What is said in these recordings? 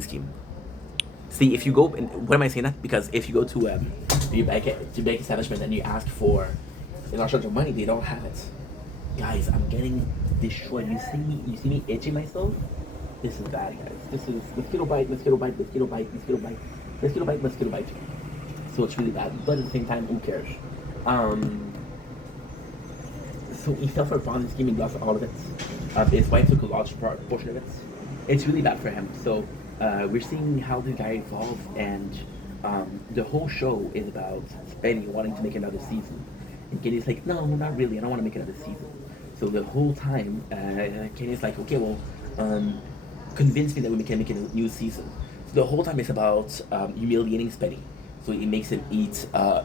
scheme. See, if you go, and what am I saying that? Because if you go your bank establishment and you ask for a large amount of money, they don't have it. Guys, I'm getting destroyed. You see me itching myself? This is bad, guys. This is mosquito bite, mosquito bite, mosquito bite, mosquito bite, mosquito bite, mosquito bite. So it's really bad, but at the same time, who cares? So he fell for a Ponzi scheme and lost all of it. His wife took a large portion of it. It's really bad for him. So we're seeing how the guy evolves, and the whole show is about Spenny wanting to make another season. And Kenny's like, no, not really. I don't want to make another season. So the whole time, Kenny's like, okay, well, convince me that we can make a new season. So the whole time it's about humiliating Spenny. So he makes him eat a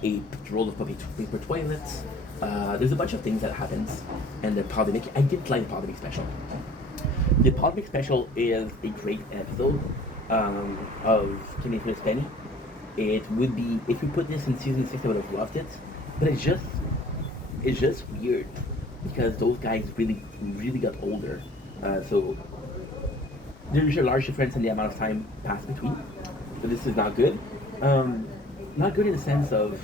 roll of paper toilets. There's a bunch of things that happens, and the Polymic. I didn't like the Polymic special. The Polymic special is a great episode of Kenny vs. Penny. It would be, if we put this in season 6, I would have loved it. But it's just weird because those guys really got older. So there's a large difference in the amount of time passed between. So this is not good. Not good in the sense of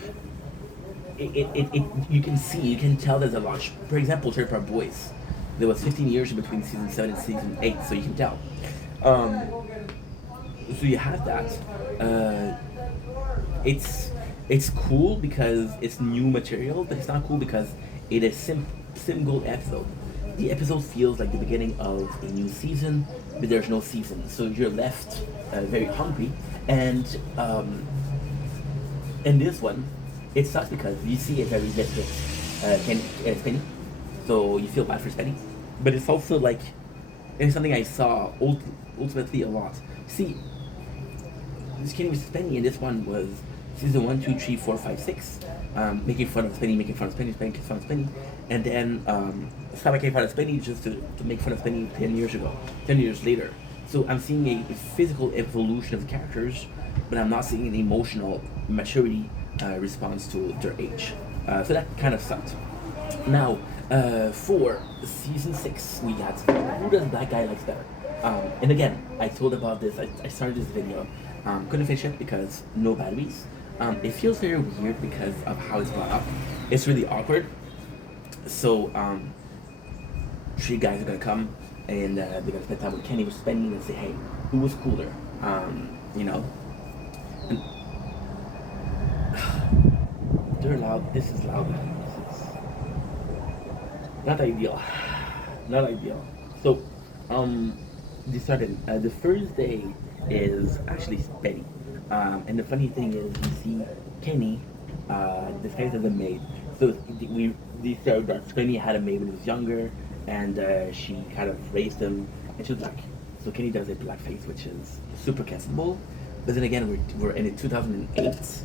you can tell there's a lot. For example, Trailer Park Boys, there was 15 years in between season 7 and season 8, so you can tell. So you have that. It's cool because it's new material, but it's not cool because it is single episode. The episode feels like the beginning of a new season, but there's no season, so you're left very hungry. And in this one, it sucks because you see a very desperate Spenny, so you feel bad for Spenny. But it's also like, it's something I saw ultimately a lot. See, this Kenny vs. Spenny, and this one was season 1, 2, 3, 4, 5, 6, making fun of Spenny, making fun of Spenny, making fun of Spenny, and then stop making fun of Spenny just to make fun of Spenny 10 years later. So I'm seeing a physical evolution of the characters, but I'm not seeing an emotional maturity response to their age. So that kind of sucked. Now, for season 6, we got who does Black Guy likes better? And again, I told about this, I started this video, couldn't finish it because no batteries. It feels very weird because of how it's brought up. It's really awkward. So, 3 guys are gonna come and they're gonna spend time with Kenny, we're spending and say, hey, who was cooler? You know? And they're loud. This is loud. This is not ideal. Not ideal. So, they started. The first day is actually Spenny. And the funny thing is, you see Kenny disguised as a maid. So they started that Spenny had a maid when he was younger, and she kind of raised him, and she was black. So Kenny does a blackface, which is super cancelable. But then again, we're in 2008,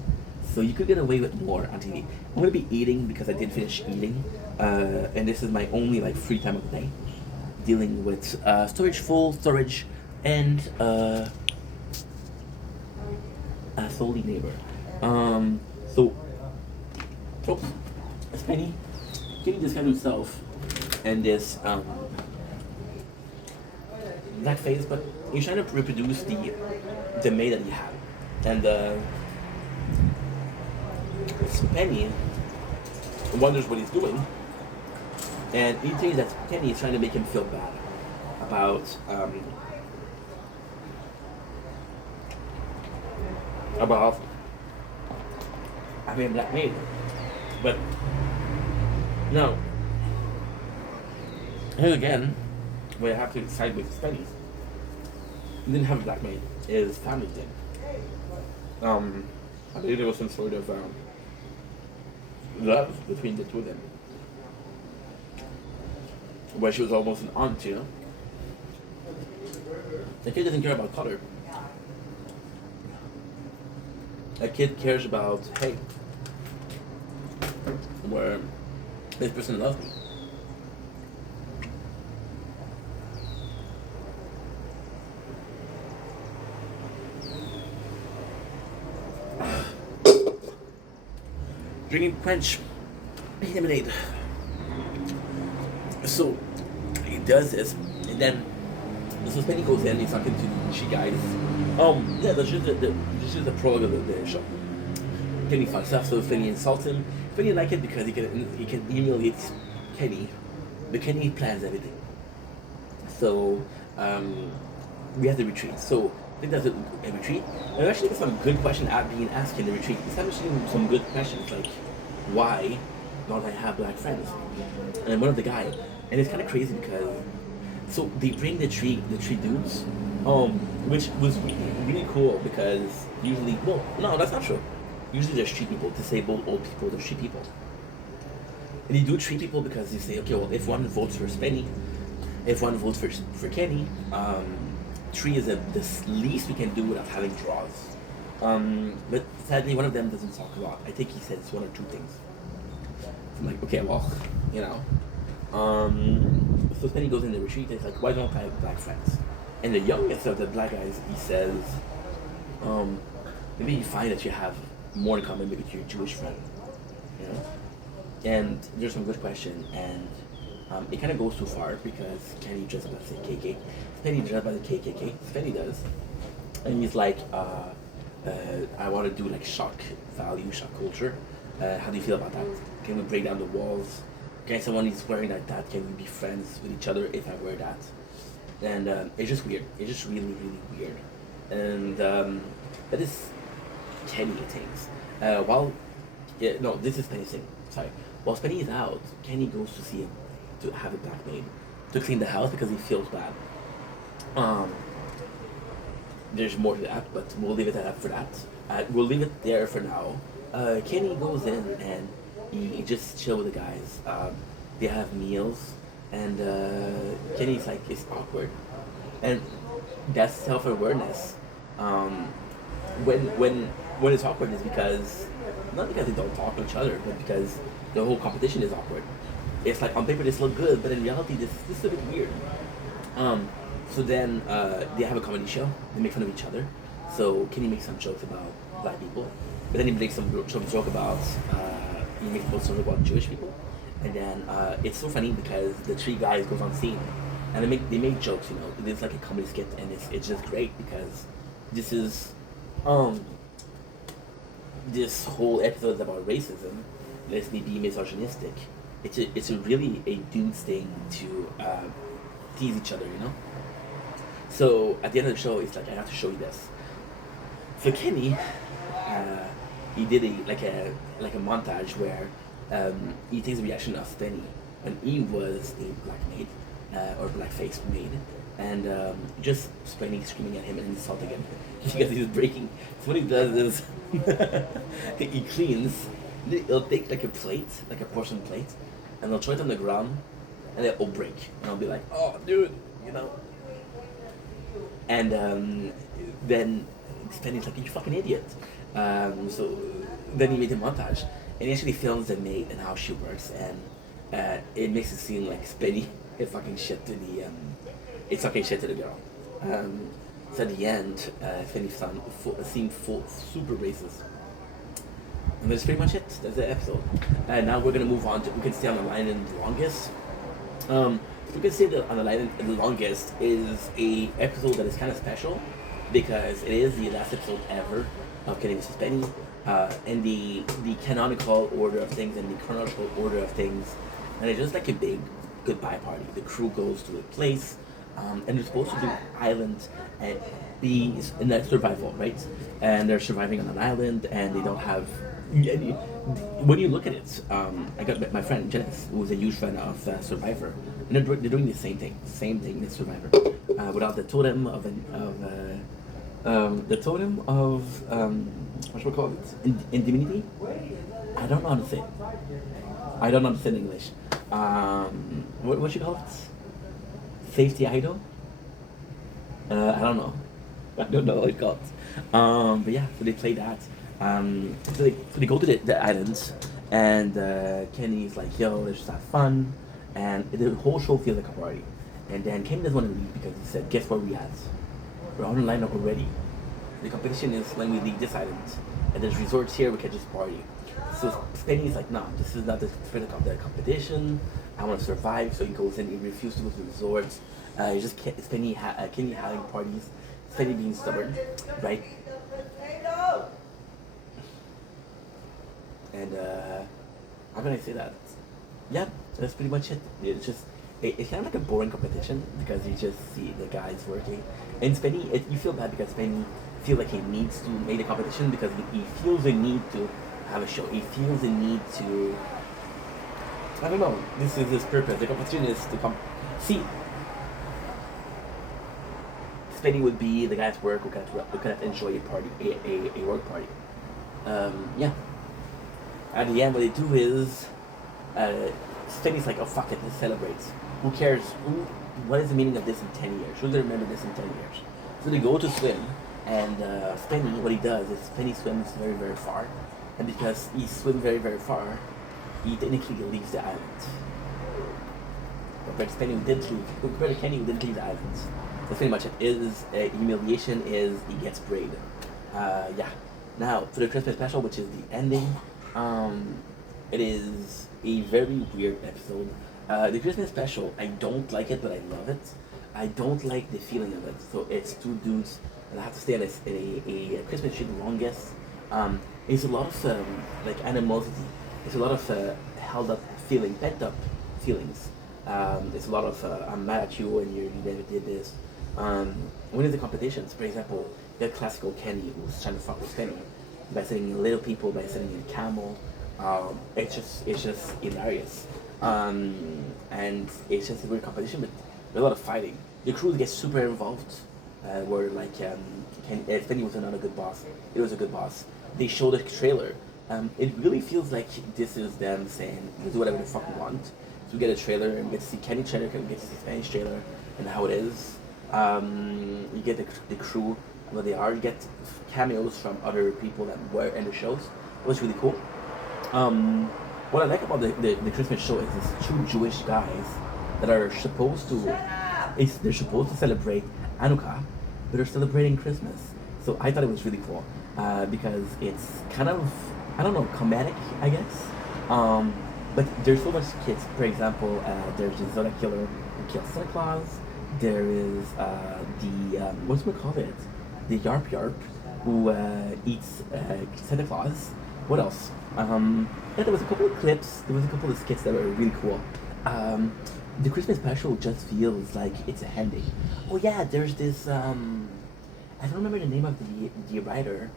so you could get away with more on TV. I'm gonna be eating because I did finish eating, and this is my only like free time of the day, dealing with storage, and a solely neighbor. So Spenny, Kenny disguised himself and this blackface, but he's trying to reproduce the maid that he had, and Spenny wonders what he's doing, and he thinks that Kenny is trying to make him feel bad about having a black maid. But no, here again, we have to side with Spenny. He didn't have a black maid. His family did. I believe there was some sort of love between the two of them, where she was almost an aunt, you know. The kid doesn't care about color. A kid cares about, hey, where this person loves me. Drinking quench lemonade. So he does this, and then so Spenny goes in. He's talking to she guys, Yeah, this is the prologue of the show. Kenny fucks up, so Finney insults him. Finney like it because he can humiliate Kenny, but Kenny plans everything. So um, we have to retreat. So I think that's a retreat. And there actually some good questions being asked in the retreat. It's actually some good questions like why don't I have black friends? And one of the guy, and it's kind of crazy because so they bring the tree dudes, which was really cool because usually well no that's not true. Usually there's tree people, disabled old people, there's tree people. And you do tree people because you say okay well if one votes for Spenny, if one votes for Kenny, tree is the least we can do without having draws. But sadly one of them doesn't talk a lot. I think he says one or two things. So I'm like okay well you know. So Spenny goes in the retreat and it's like, why don't I have black friends? And the youngest of the black guys, he says, maybe you find that you have more in common with your Jewish friend, you know? And there's some good question, and it kind of goes too far because Kenny dressed up as a KK. Spenny dressed up as a KKK. Spenny does. And he's like, I want to do like shock value, shock culture. How do you feel about that? Can we break down the walls? Okay, someone is wearing that. Can we be friends with each other if I wear that? And it's just weird. It's just really, really weird. And that is Kenny things. While yeah, no, this is Penny's thing. Sorry. While Penny is out, Kenny goes to see him to have it black made to clean the house because he feels bad. Um, there's more to that, but we'll leave it at that for that. We'll leave it there for now. Kenny goes in and he just chill with the guys. They have meals, and Kenny's like it's awkward, and that's self awareness. Um, when it's awkward is because not because they don't talk to each other, but because the whole competition is awkward. It's like on paper this look good, but in reality this is a bit weird. So then they have a comedy show. They make fun of each other. So Kenny makes some jokes about black people, but then he makes some joke about he makes some joke about Jewish people, and then it's so funny because the three guys goes on scene, and they make jokes. You know, it's like a comedy skit, and it's just great because this is this whole episode is about racism. Let's be misogynistic. It's a really a dude's thing to tease each other. You know. So at the end of the show, it's like I have to show you this. So Kenny, he did a montage where he takes the reaction of Spenny when he was a black maid or blackface maid, and just Spenny screaming at him and insulting him because he's breaking. So what he does is he cleans. He'll take like a plate, like a portion plate, and they'll throw it on the ground, and it'll break, and I'll be like, "Oh, dude," you know. And then Spenny's like, "You fucking idiot." So then he made a montage, and he actually films the maid and how she works, and it makes it seem like Spenny is fucking shit to the it's fucking shit to the girl. So at the end, Spenny seemed super racist. And that's pretty much it. That's the episode. And now we're gonna move on to we can stay on the line in the longest. We can say that on the line in the longest is a episode that is kind of special because it is the last episode ever of Kenny vs. Penny. In the canonical order of things and the chronological order of things, and it's just like a big goodbye party. The crew goes to a place, and they're supposed to do island and be in that survival, right? And they're surviving on an island, and they don't have. When you look at it, I got my friend Janice, who was a huge fan of Survivor, and they're doing the same thing as Survivor, without the totem of what should we call it? Indemnity? I don't know how to say it. I don't understand English. What you call it? Safety idol? I don't know. I don't know what it's called. But yeah, so they play that. So they go to the islands, and Kenny's like, "Yo, let's just have fun," and the whole show feels like a party. And then Kenny doesn't want to leave because he said, "Guess where we at? We're on the lineup already. The competition is when we leave this island, and there's resorts here. We can just party." So Spenny's like, "No, this is not the spirit of the competition. I want to survive." So he goes in. He refuses to go to the resorts. He just Kenny having parties. Spenny being stubborn, right? And how can I say that? Yeah, that's pretty much it. It's just it's kind of like a boring competition because you just see the guys working. And Spenny, you feel bad because Spenny feel like he needs to make the competition because he feels the need to have a show. He feels the need to. I don't know. This is his purpose. The competition is to come. See, Spenny would be the guy at work who cannot enjoy a party, a work party. Yeah. At the end, what they do is, Spenny's like, oh fuck it, let's celebrate. Who cares? What is the meaning of this in 10 years? Who's gonna remember this in 10 years? So they go to swim, and Spenny, what he does is Spenny swims very, very far. And because he swims very, very far, he technically leaves the island. Compared to Spenny, compared to Kenny, who didn't leave the island. That's pretty much it. Humiliation is he gets sprayed. Yeah. Now, for the Christmas special, which is the ending, it is a very weird episode. The Christmas special, I don't like it, but I love it. I don't like the feeling of it. So it's two dudes that have to stay in a Christmas tree the longest. It's a lot of like animosity. It's a lot of held up feeling, pent up feelings. It's a lot of I'm mad at you and you never did this. Winning the competitions, for example, you have classical Kenny who's trying to fuck with Spenny by sending in little people, by sending in camel. It's just hilarious. And it's just a weird competition, but there's a lot of fighting. The crew gets super involved, where like Spenny was not a good boss. It was a good boss. They showed a trailer. It really feels like this is them saying, "You do whatever the fuck you want." So we get a trailer and we get to see Kenny trailer, we get to see Spanish trailer, and how it is. You get the crew, what they are. You get cameos from other people that were in the shows. It was really cool. What I like about the Christmas show is these two Jewish guys that are supposed to they're supposed to celebrate Hanukkah, but they're celebrating Christmas. So I thought it was really cool because it's kind of, I don't know, comedic, I guess. But there's so much kids. For example, there's the Zodiac Killer who kills Santa Claus. There is what's we call it? The Yarp Yarp who eats Santa Claus. What else? Yeah, there was a couple of clips. There was a couple of skits that were really cool. The Christmas special just feels like it's a ending. Oh yeah, there's this. I don't remember the name of the writer,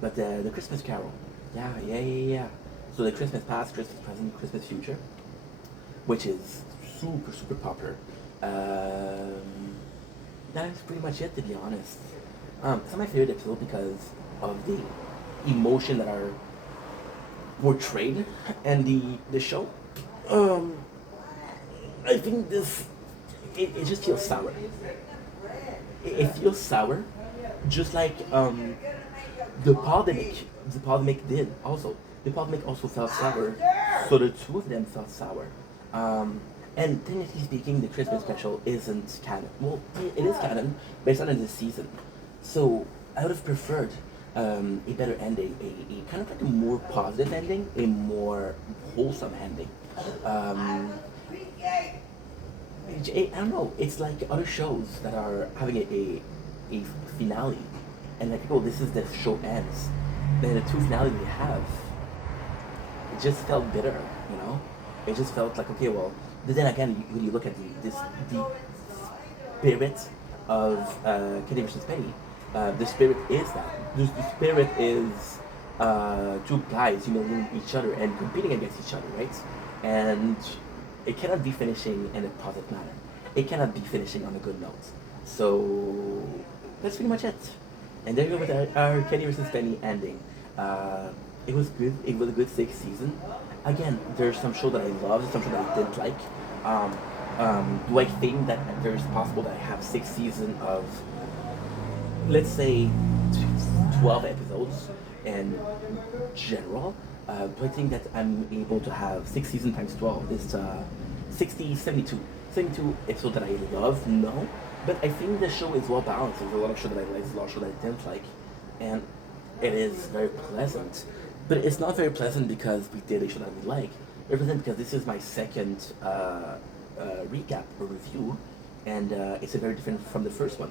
but the Christmas Carol. Yeah. So the Christmas past, Christmas present, Christmas future, which is super popular. That's pretty much it, to be honest. It's not my favorite episode because of the emotion that are portrayed and the show. I think it just feels sour. It feels sour, just like the Podmic did also. The Podmic also felt sour, so the two of them felt sour. And technically speaking, the Christmas special isn't canon. Well, it is canon, but it's not in this season. So I would have preferred a better ending, a kind of like a more positive ending, a more wholesome ending. I don't know. It's like other shows that are having a finale, and like, oh, this is the show ends. Then the two finale they have, it just felt bitter, you know. It just felt like, okay, well. But then again, when you look at the spirit of Kenny vs. Penny, the spirit is that. The spirit is two guys humiliating each other and competing against each other, right? And it cannot be finishing in a positive manner. It cannot be finishing on a good note. So that's pretty much it. And there you go with our Kenny vs. Penny ending. It was good. It was a good sixth season. Again, there's some show that I loved, some show that I didn't like. Do I think that there's possible that I have 6 seasons of, let's say, 12 episodes in general? Do I think that I'm able to have 6 seasons times 12? This 60, 72. 72 episodes that I love? No. But I think the show is well balanced. There's a lot of show that I like, there's a lot of show that I didn't like. And it is very pleasant. But it's not very pleasant because we did a show that we like. It's pleasant because this is my second recap or review, and it's a very different from the first one.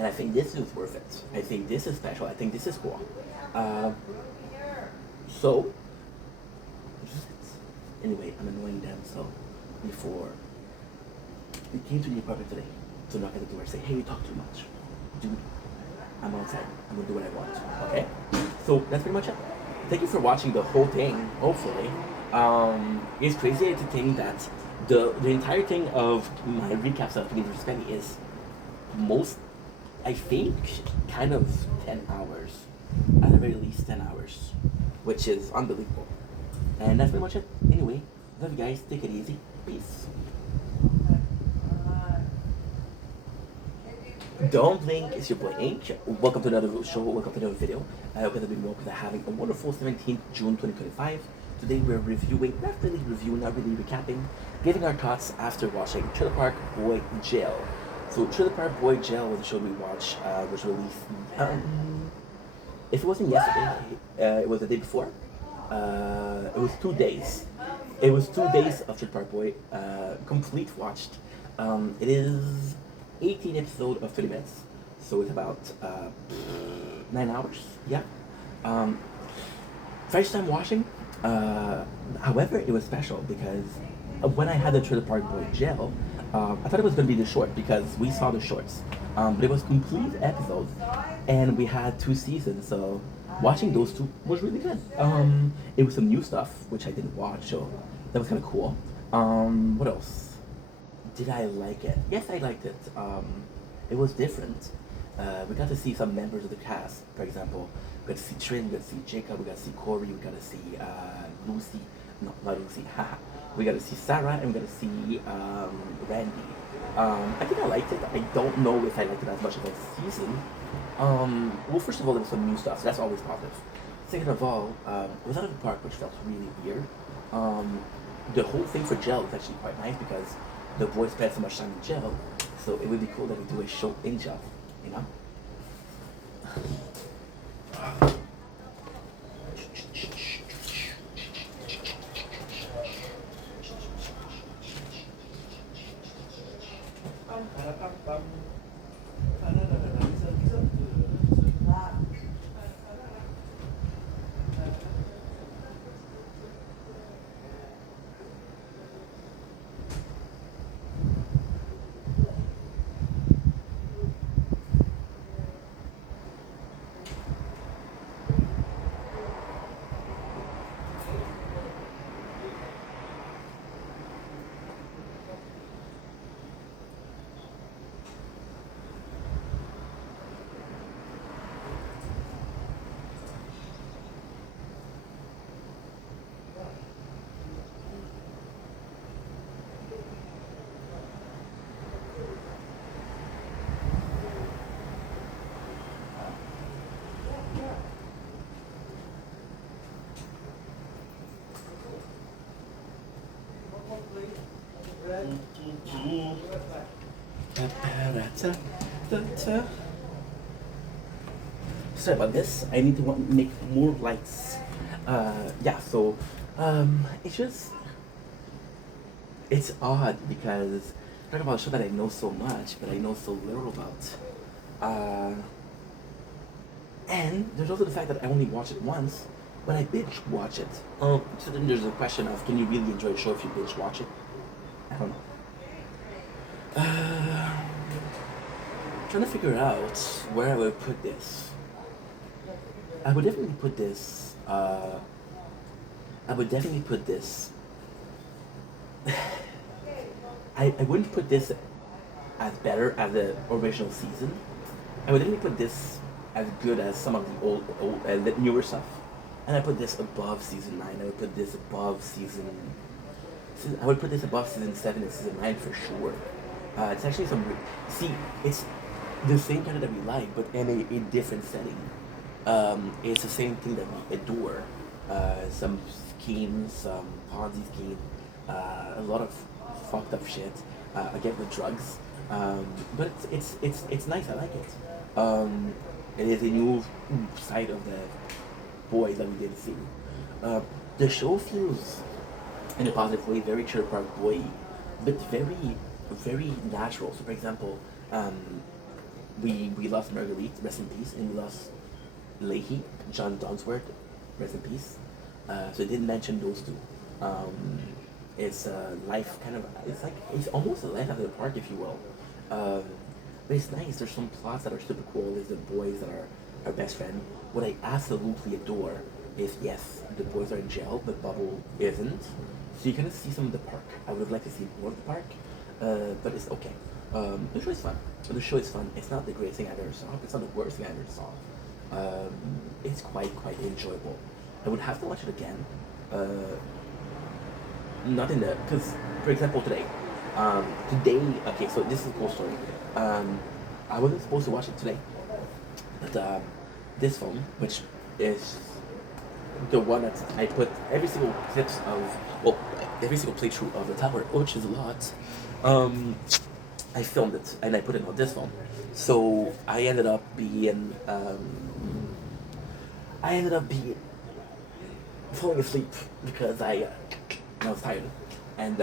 and I think this is worth it. I think this is special. I think this is cool. Uh, so, anyway, I'm annoying them. So, before they came to the apartment today to knock at the door and say, "Hey, you talk too much, dude. I'm outside. I'm gonna do what I want." Okay. So that's pretty much it. Thank you for watching the whole thing. Hopefully, it's crazy entertaining that the entire thing of my recaps of Beginning vs. Penny is most, I think, kind of 10 hours, at the very least 10 hours, which is unbelievable. And that's pretty much it. Anyway, love you guys. Take it easy. Peace. Don't blink, it's your boy Ink. Welcome to another show, welcome to another video. I hope that you've been well, because I'm having a wonderful 17th June 2025. Today we're reviewing, not really reviewing, not really recapping, giving our thoughts after watching Trailer Park Boy Jail. So Trailer Park Boy Jail was a show we watched, was released, if it wasn't yesterday, it was the day before. It was 2 days. It was 2 days of Trailer Park Boy, complete watched. It is 18 episode of 30 minutes, so it's about 9 hours. Yeah. First time watching. However, it was special because when I had the Trailer Park Boy Jail, I thought it was going to be the short because we saw the shorts, but it was complete episodes, and we had 2 seasons. So watching those 2 was really good. It was some new stuff which I didn't watch, so that was kind of cool. What else? Did I like it? Yes, I liked it. It was different. We got to see some members of the cast. For example, we got to see Trin, we got to see Jacob, we got to see Corey, we got to see Lucy. No, not Lucy. Haha. We got to see Sarah, and we got to see Randy. I think I liked it. I don't know if I liked it as much as the season. Well, first of all, there was some new stuff, so that's always positive. Second of all, it was out of the park, which felt really weird. The whole thing for Jail is actually quite nice because the boys spend so much time in jail, so it would be cool that we do a show in jail, you know? Sorry about this. I need to make more lights. Yeah, so it's just, it's odd because talking about a show that I know so much, but I know so little about. And there's also the fact that I only watch it once, but I binge watch it. So then there's a question of, can you really enjoy a show if you binge watch it? I don't know. Trying to figure out where I would put this. I would definitely put this. I would definitely put this. I wouldn't put this as better as the original season. I would definitely put this as good as some of the old newer stuff. And I put this above season 9. I would put this above season. I would put this above season 7 and season 9 for sure. It's actually some. See, it's the same kind that we like, but in a different setting. It's the same thing that we adore. Some schemes, some Ponzi scheme, a lot of fucked up shit. Again with drugs, but it's nice. I like it. It is a new side of the boys that we didn't see. The show feels, in a positive way, very Trailer Park Boy, but very natural. So, for example, we lost Marguerite, rest in peace, and we lost Leahy, John Dunsworth, rest in peace. So I didn't mention those two. Um, it's life kind of, it's like, it's almost a life out of the park, if you will. Um, but it's nice. There's some plots that are super cool. There's the boys that are our best friend. What I absolutely adore is, yes, the boys are in jail, but Bubble isn't. So you kind of see some of the park. I would have liked to see more of the park, but it's okay. The show is fun. The show is fun. It's not the greatest thing I've ever saw. It's not the worst thing I ever saw. It's quite enjoyable. I would have to watch it again. Not in the, because for example today, okay, so this is a cool story. I wasn't supposed to watch it today, but this phone, which is the one that I put every single clips of, well, every single playthrough of the tower, which is a lot. I filmed it and I put it on this phone. So I ended up being falling asleep because I was tired, and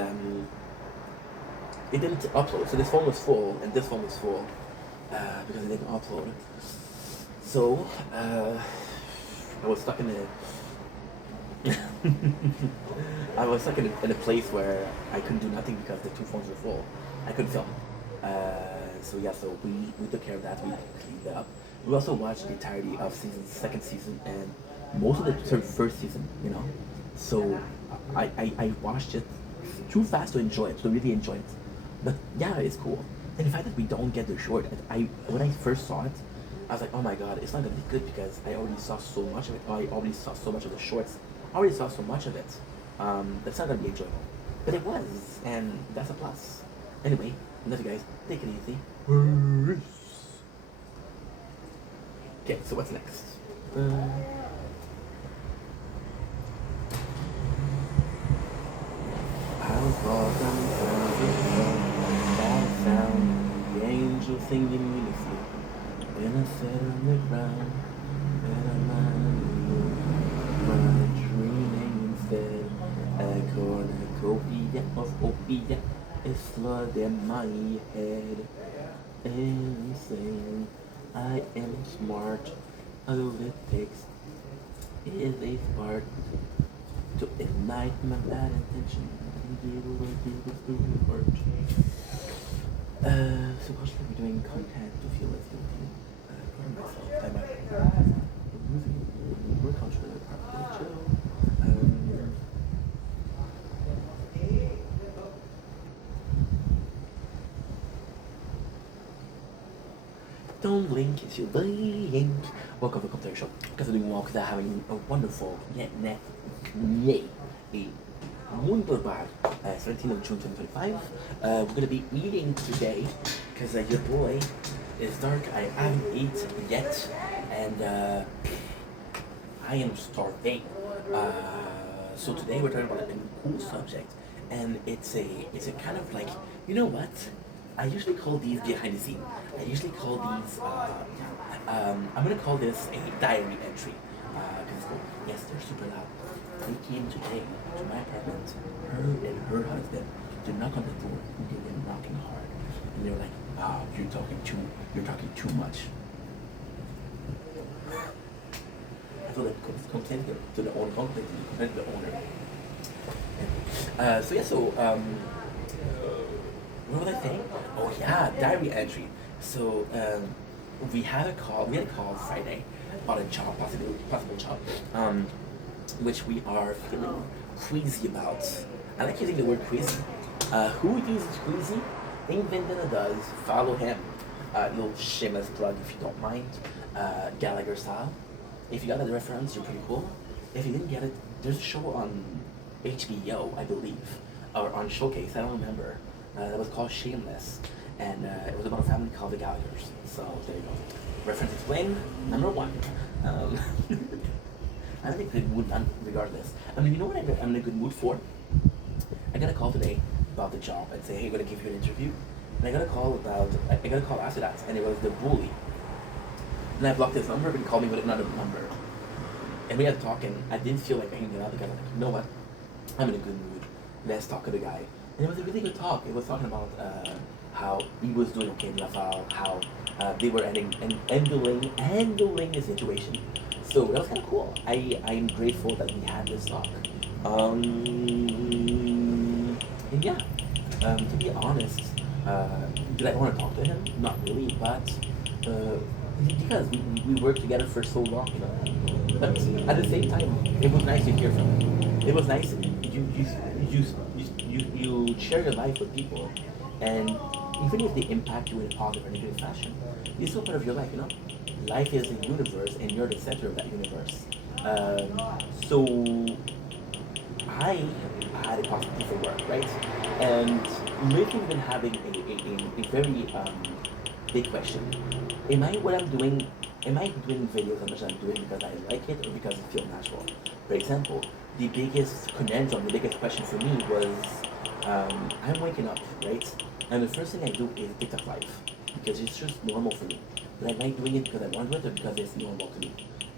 it didn't upload. So this phone was full, and this phone was full because it didn't upload. So I was stuck in a I was stuck in a place where I couldn't do nothing because the two phones were full. I couldn't film. So yeah, so we took care of that. We cleaned it up. We also watched the entirety of second season, and most of the first season. You know, so I watched it too fast to enjoy it, to really enjoy it. But yeah, it's cool. And the fact that we don't get the short, when I first saw it, I was like, oh my god, it's not gonna be good because I already saw so much of it. I already saw so much of the shorts. I already saw so much of it. That's not gonna be enjoyable. But it was, and that's a plus. Anyway, love you guys. Take it easy. Okay, so what's next? I was walking down the road, I found the angel singing me to sleep. When I sat on the ground, and my dreaming instead. A cornucopia of opiate is flooded in my head. And saying I am smart, all it takes is a spark to ignite my bad intention and give away people's doing work. So what should we be doing content to feel less guilty? For myself, I might we're constantly probably chill. Don't blink, if you blink. Welcome to our show. Because we're doing well, because I'm having a wonderful, a wunderbar 17th of June 2025. We're going to be eating today, because your boy is dark. I haven't eaten yet, and I am starving. So today we're talking about a cool subject, and it's a kind of like, you know what? I usually call these behind the scene. I usually call these, I'm gonna call this a diary entry. Because, yes, they're super loud. They came today to my apartment, her and her husband, to knock on the door, and they were knocking hard. And they were like, wow, you're talking too much. I feel like complaint to the owner, complaint to the owner. What was I saying? Oh yeah, diary entry. So we had a call Friday about a job, possible job, which we are feeling queasy about. I like using the word queasy. Who uses queasy? Think Vendetta does. Follow him. Little shameless plug if you don't mind. Gallagher style. If you got the reference, you're pretty cool. If you didn't get it, there's a show on HBO, I believe, or on Showcase. I don't remember. That was called Shameless, and it was about a family called the Gallaghers. So there you go. Reference explained. Number one. I'm in a good mood, regardless. I mean, you know what I'm in a good mood for? I got a call today about the job and say, hey, we're gonna give you an interview. And I got a call after that, and it was the bully. And I blocked his number, but he called me with another number. And we had talking. I didn't feel like hanging out because I'm like, you know what? I'm in a good mood. Let's talk to the guy. And it was a really good talk. It was talking about how he was doing okay in the NFL, how they were handling the situation. So that was kind of cool. I'm grateful that we had this talk. And yeah, to be honest, uh, did I want to talk to him? Not really, but uh, because we worked together for so long, you know. But at the same time, it was nice to hear from him. It was nice. You share your life with people, and even if they impact you in a positive or negative fashion, it's still part of your life, you know. Life is a universe, and you're the center of that universe. So I had a possibility for work, right? And lately been having a very big question. Am I what I'm doing? Am I doing videos as much as I'm doing because I like it or because it feels natural? For example, the biggest conundrum, the biggest question for me was I'm waking up, right? And the first thing I do is TikTok live because it's just normal for me. But am I doing it because I want to or because it's normal to me?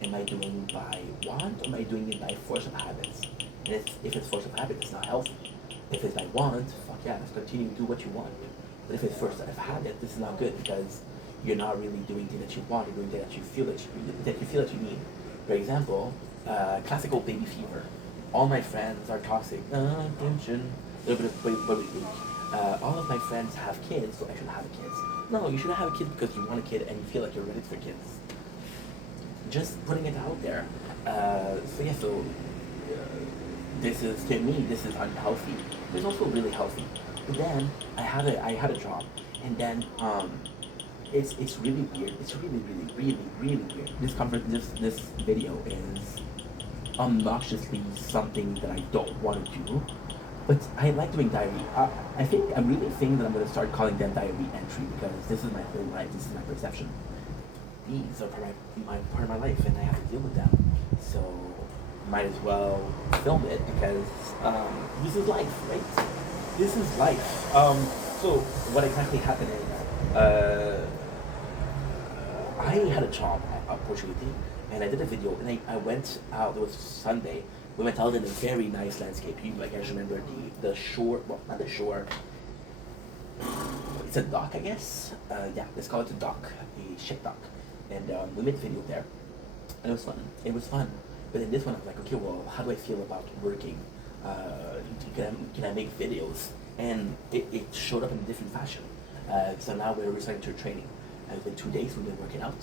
Am I doing by want or am I doing it by force of habits? And if it's force of habit, it's not healthy. If it's by want, fuck yeah, let's continue to do what you want. But if it's force of habit, this is not good because you're not really doing things that you want, you're doing things that you feel that you need. For example, classical baby fever. All my friends are toxic. Attention. A little bit of body week. All of my friends have kids, so I shouldn't have kids. No, you shouldn't have a kid because you want a kid and you feel like you're ready for kids. Just putting it out there. So this is to me this is unhealthy. It's also really healthy. But then I had a job, and then it's really weird. It's really weird. This video is obnoxiously something that I don't want to do. But I like doing diary. I think I'm really thinking that I'm going to start calling them diary entry because this is my whole life. This is my perception. These are part of my life, and I have to deal with them. So might as well film it because this is life, right? This is life. So what exactly happened is I had a job opportunity, and I did a video, and I went out. It was Sunday. We went out in a very nice landscape. You like I just remember the shore. Well, not the shore. It's a dock, I guess. Yeah, let's call it a dock, a ship dock. And we made a video there, and it was fun. It was fun. But in this one, I was like, okay, well, how do I feel about working? Can I make videos? And it showed up in a different fashion. So now we're returning to training. And it's been 2 days we've been working out.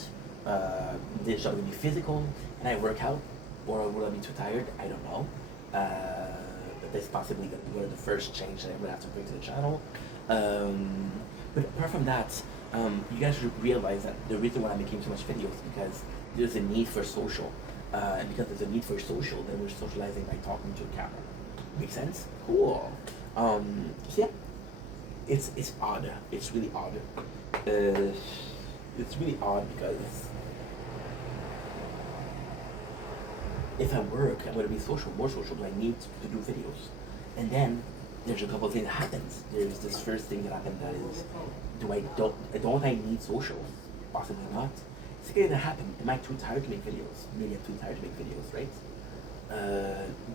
This job will be physical, and I work out, or will I be too tired? I don't know. But that's possibly one of the first change that I'm gonna have to bring to the channel. But apart from that, you guys should realize that the reason why I'm making so much videos is because there's a need for social. And because there's a need for social, then we're socializing by talking to a camera. Make sense? Cool. So yeah, it's odd. It's really odd. It's really odd because if I work, I'm gonna be social, more social, but I need to do videos. And then there's a couple of things that happens. There's this first thing that happened that is, don't I need social? Possibly not. Second that happened, am I too tired to make videos? Maybe I'm too tired to make videos, right?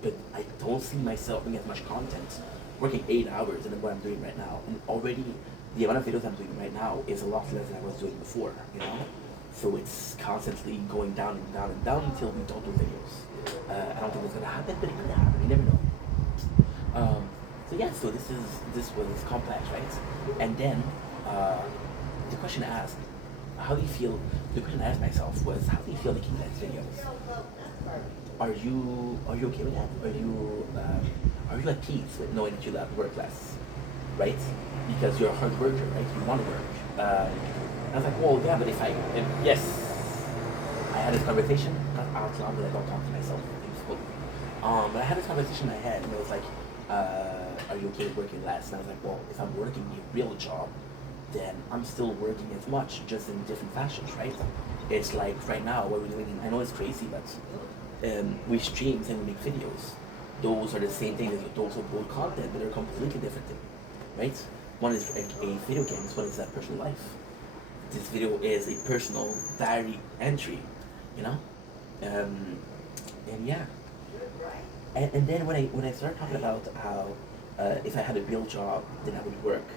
But I don't see myself doing as much content, working 8 hours than what I'm doing right now. And already the amount of videos I'm doing right now is a lot less than I was doing before, you know? So it's constantly going down and down and down until we don't do videos. I don't think it's gonna happen, but it could happen. You never know. So yeah, so this was complex, right? And then the question asked, how do you feel? The question I asked myself was, how do you feel making these videos? Are you okay with that? Are you at peace with knowing that you have to work less, right? Because you're a hard worker, right? You want to work. I was like, well, yeah, but yes, I had this conversation, not out loud, but I don't talk to myself. But I had this conversation in my head, and it was like, are you okay with working less? And I was like, well, if I'm working a real job, then I'm still working as much, just in different fashions, right? It's like right now, what we're doing, I know it's crazy, but we stream and we make videos. Those are the same thing as those are both content, but they're completely different thing, right? One is a video game, one is a personal life. This video is a personal diary entry, you know? And yeah. And then when I started talking about how if I had a real job, then I would work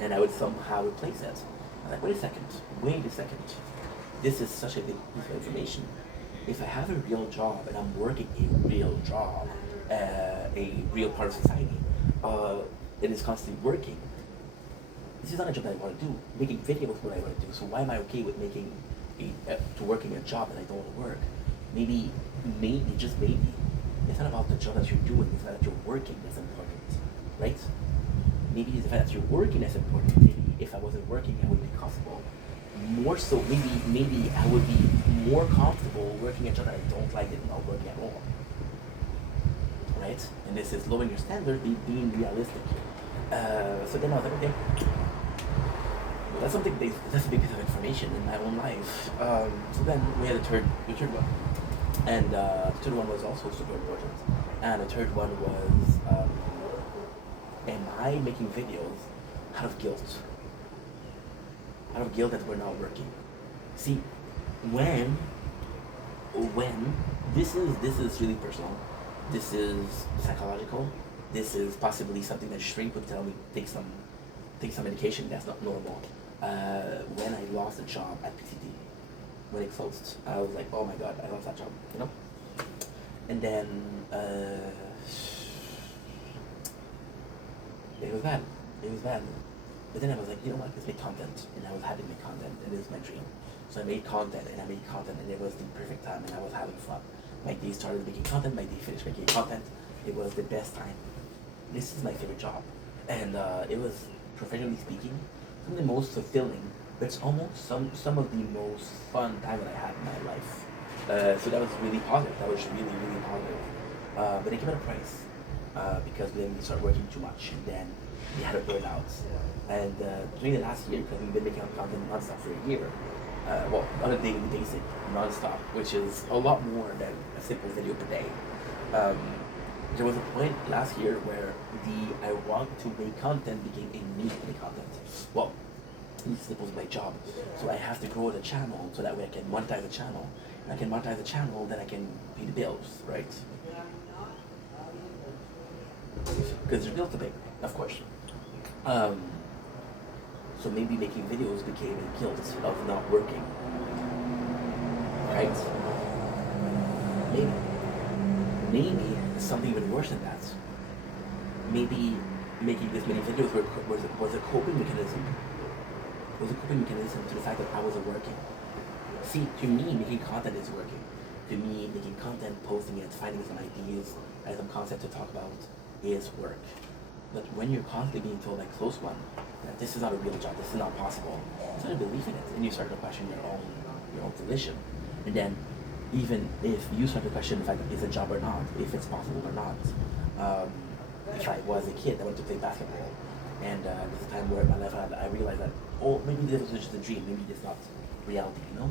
and I would somehow replace it. I'm like, wait a second. This is such a big piece of information. If I have a real job and I'm working a real job, a real part of society, and it's constantly working, this is not a job that I want to do. Making videos is what I want to do. So why am I okay with making to working a job that I don't want to work? Maybe, just maybe, it's not about the job that you're doing. It's not that you're working that's important, right? Maybe it's the fact that you're working that's important. Maybe if I wasn't working, I would be comfortable. More so, maybe I would be more comfortable working a job that I don't like than not working at all, right? And this is lowering your standard, being realistic. So then I was like, okay, well, that's something big. That's a big piece of information in my own life. So then we had the third one, and the third one was also super important. And the third one was, am I making videos out of guilt? Out of guilt that we're not working. See, when this is really personal. This is psychological. This is possibly something that shrink would tell me take some medication. That's not normal. When I lost a job at PCT, when it closed, I was like, oh my god, I lost that job, you know. And then it was bad. It was bad. But then I was like, you know what, let's make content. And I was happy to make content, and it was my dream. So I made content, and it was the perfect time, and I was having fun. My day started making content, my day finished making content. It was the best time. This is my favorite job. And it was, professionally speaking, some of the most fulfilling, but it's almost some of the most fun time that I had in my life. So that was really positive. That was really, really positive. But it came at a price. Because then we started working too much, and then we had a burnout. And during the last year, because we've been making content nonstop for a year, on a daily basis, nonstop, which is a lot more than a simple video per day. There was a point last year where I want to make content became a need to make content. Well, this was my job, so I have to grow the channel so that way I can monetize the channel. And I can monetize the channel, then I can pay the bills, right? Because there's bills to pay, of course. So maybe making videos became a guilt of not working, right? Maybe something even worse than that. Maybe making this many videos was a coping mechanism. It was a coping mechanism to the fact that I wasn't working. See, to me, making content is working. To me, making content, posting it, finding some ideas, and some concept to talk about is work. But when you're constantly being told by close one that this is not a real job, this is not possible, you start to believe in it, and you start to question your own volition. And then, even if you start to question the fact that it's a job or not, if it's possible or not. If I was a kid, I wanted to play basketball, and there's a time where in my life I realized that, oh, maybe this was just a dream, maybe it's not reality, you know.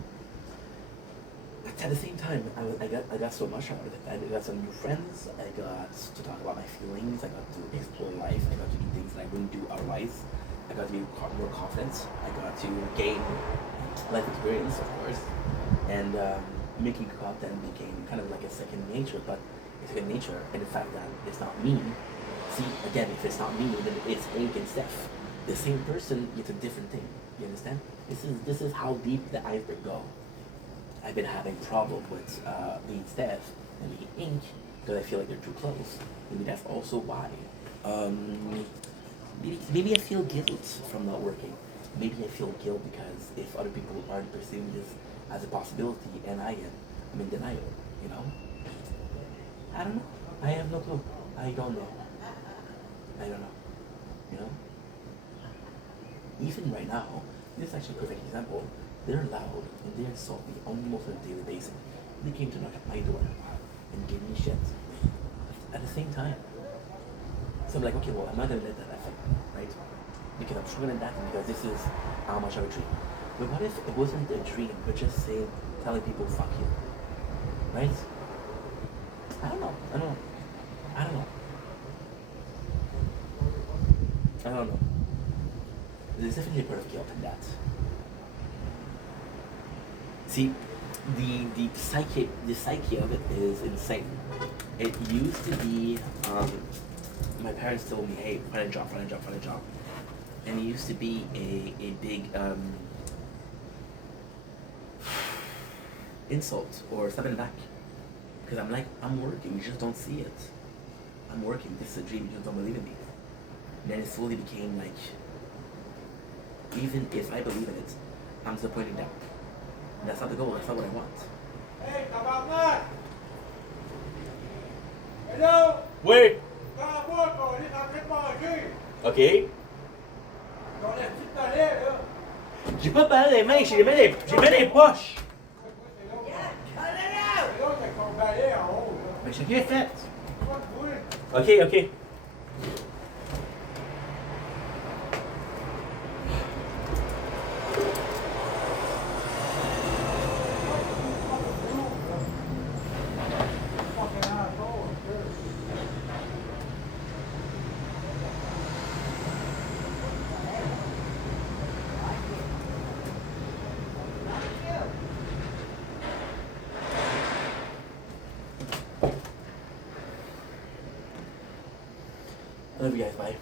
But at the same time, I got so much out of it. I got some new friends. I got to talk about my feelings. I got to explore life. I got to do things that I wouldn't do otherwise. I got to be more confident. I got to gain life experience, of course. And making content became kind of like a second nature, but it's second nature in the fact that it's not me. See, again, if it's not me, then it's Ink and Steph. The same person, it's a different thing. You understand? This is how deep the iceberg go. I've been having problem with being Steph and being Ink because I feel like they're too close. Maybe that's also why. Maybe I feel guilt from not working. Maybe I feel guilt because if other people aren't perceiving this as a possibility and I am, I'm in denial, you know? I don't know. I have no clue. I don't know. You know? Even right now, this is actually a perfect example. They're loud and they insult me almost on a daily basis. They came to knock at my door and give me shit at the same time. So I'm like, okay, well, I'm not gonna let that affect me, right? Because I'm stronger than that, and because this is how much of a dream. But what if it wasn't a dream, but just telling people, fuck you, right? I don't know. There's definitely a part of guilt in that. See, the psyche of it is insane. It used to be, my parents told me, hey, find a job. and it used to be a big insult or something back. Because I'm like, I'm working, you just don't see it. I'm working, this is a dream, you just don't believe in me. And then it slowly became like, even if I believe in it, I'm disappointed down. And that's not the goal, that's not what I want. Hey, tabarnak! Hello? Wait. Parle-moi, qu'on est en train de manger. Ok. Ton esti de palais, là. J'ai pas parlé les mains, j'ai mis les poches. C'est l'autre avec son balai en haut, là. Mais j'ai rien fait. Pas de bruit. Ok, ok. Fucking asshole, sure. I love you guys, bye.